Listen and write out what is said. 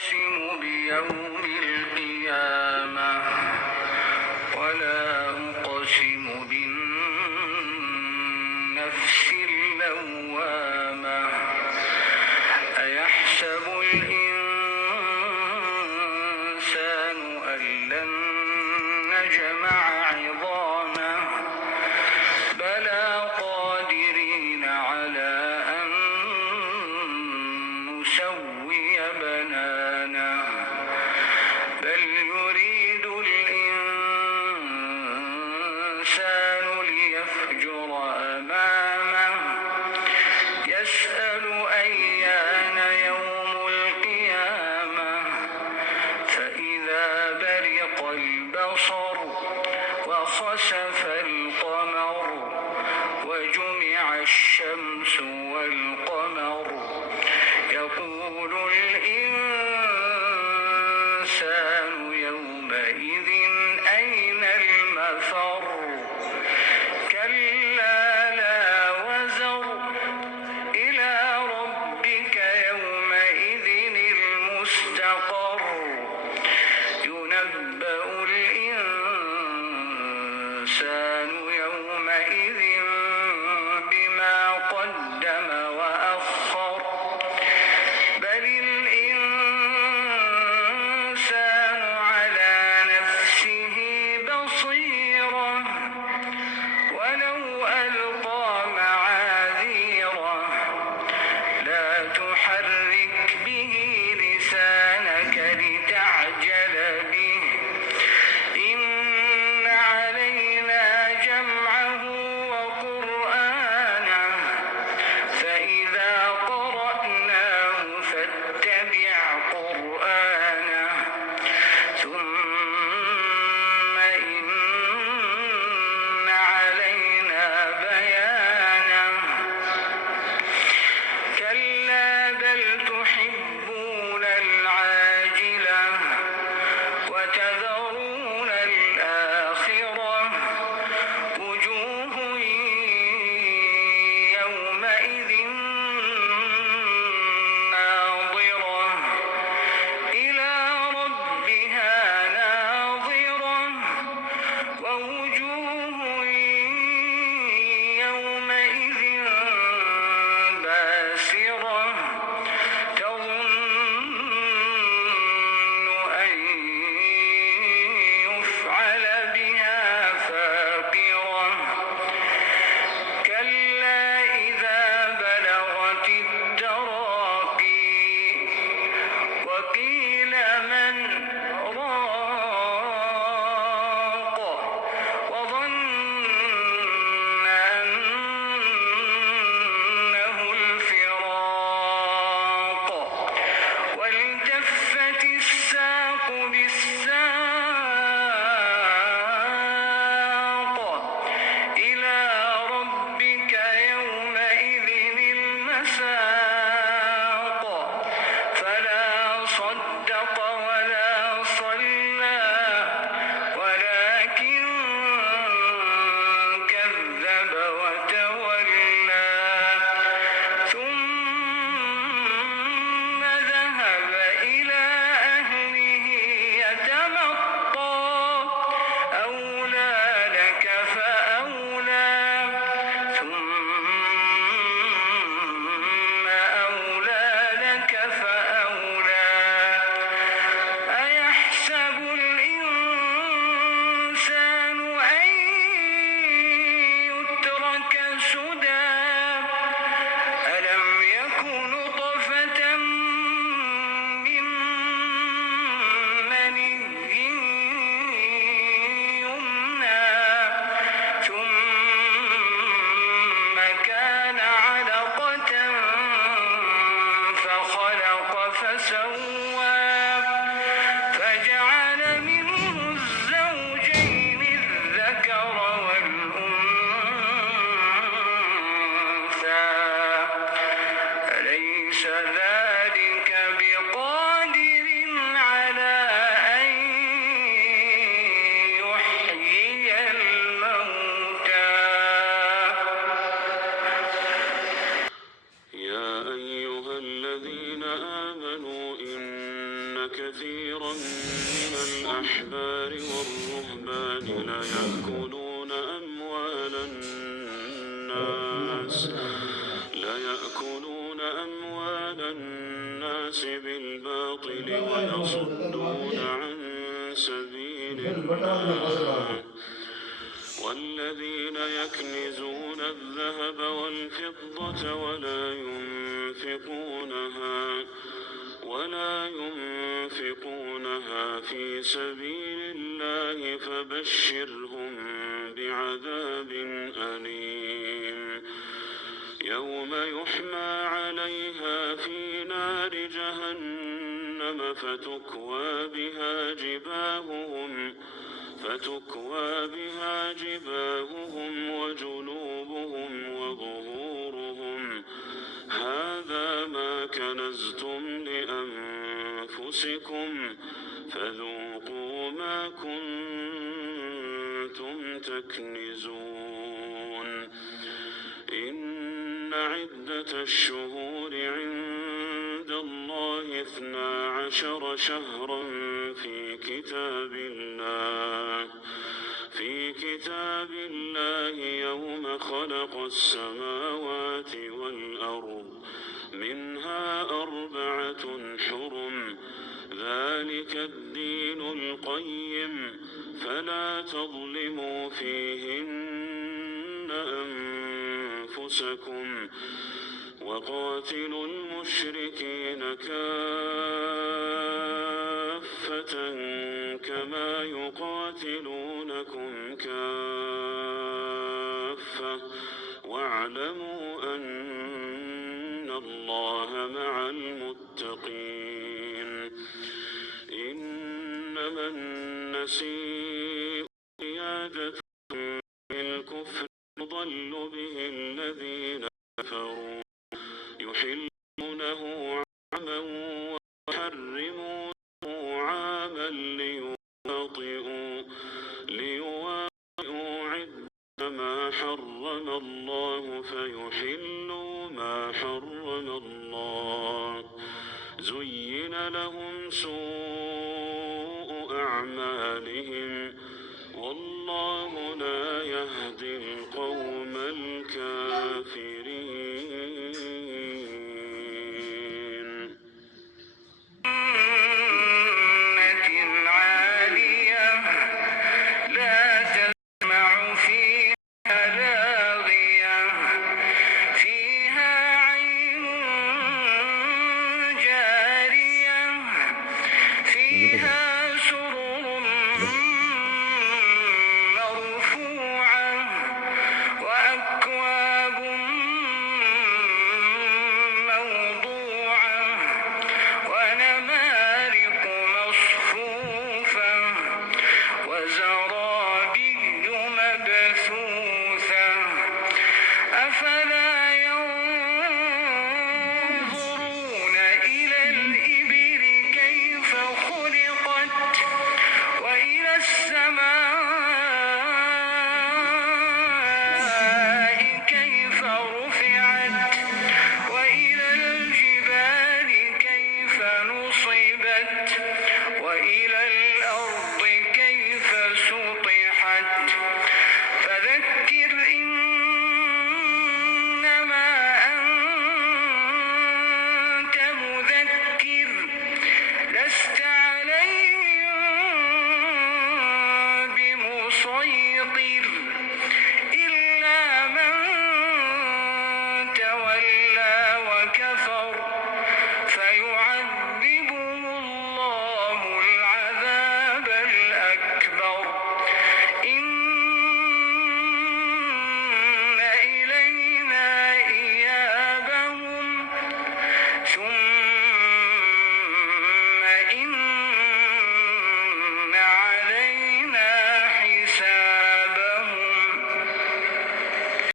أقسم بيوم القيامة ولا أقسم بالنفس اللوامة أيحسب الإنسان أن لن نجمع عظامه بلى قادرين على أن نسوي بنانه بل يريد الإنسان ليفجر أمامه يسأل أيان يوم القيامة فإذا برق البصر وخسف القمر وجمع الشمس والقمر يقول الإنسان يومئذ أين المفر كلا لا وزر إلى ربك يومئذ المستقر ينبأ الإنسان يومئذ بما قدم وأخر بل الإنسان كثيرا من الأحبار والرهبان ليأكلون أموال الناس بالباطل ويصدون عن سبيل الله والذين يكنزون الذهب والفضة ولا ينفقونها في سبيل الله فبشرهم بعذاب أليم يوم يحمى عليها في نار جهنم فتكوى بها جباههم وجنوبهم وظهورهم هذا ما كنزتم لأنفسكم فذوقوا ما كنتم تكنزون إن عدة الشهور عند الله 12 شهرا في كتاب الله يوم خلق السماوات والأرض منها 4 حرم ذلك الدين القيم فلا تظلموا فيهن أنفسكم وقاتلوا المشركين كافة كما يقاتلونكم كافة واعلموا أن الله مع المتقين إنما النسيء زيادة في الكفر يضل به الذين كفروا يحلونه عاما ويحرمونه عاما ليواطئوا عدة ما حرم الله فيحلوا ما حرم الله زين لهم سوء أعمالهم والله لا يهدي القوم الكافرين وإلى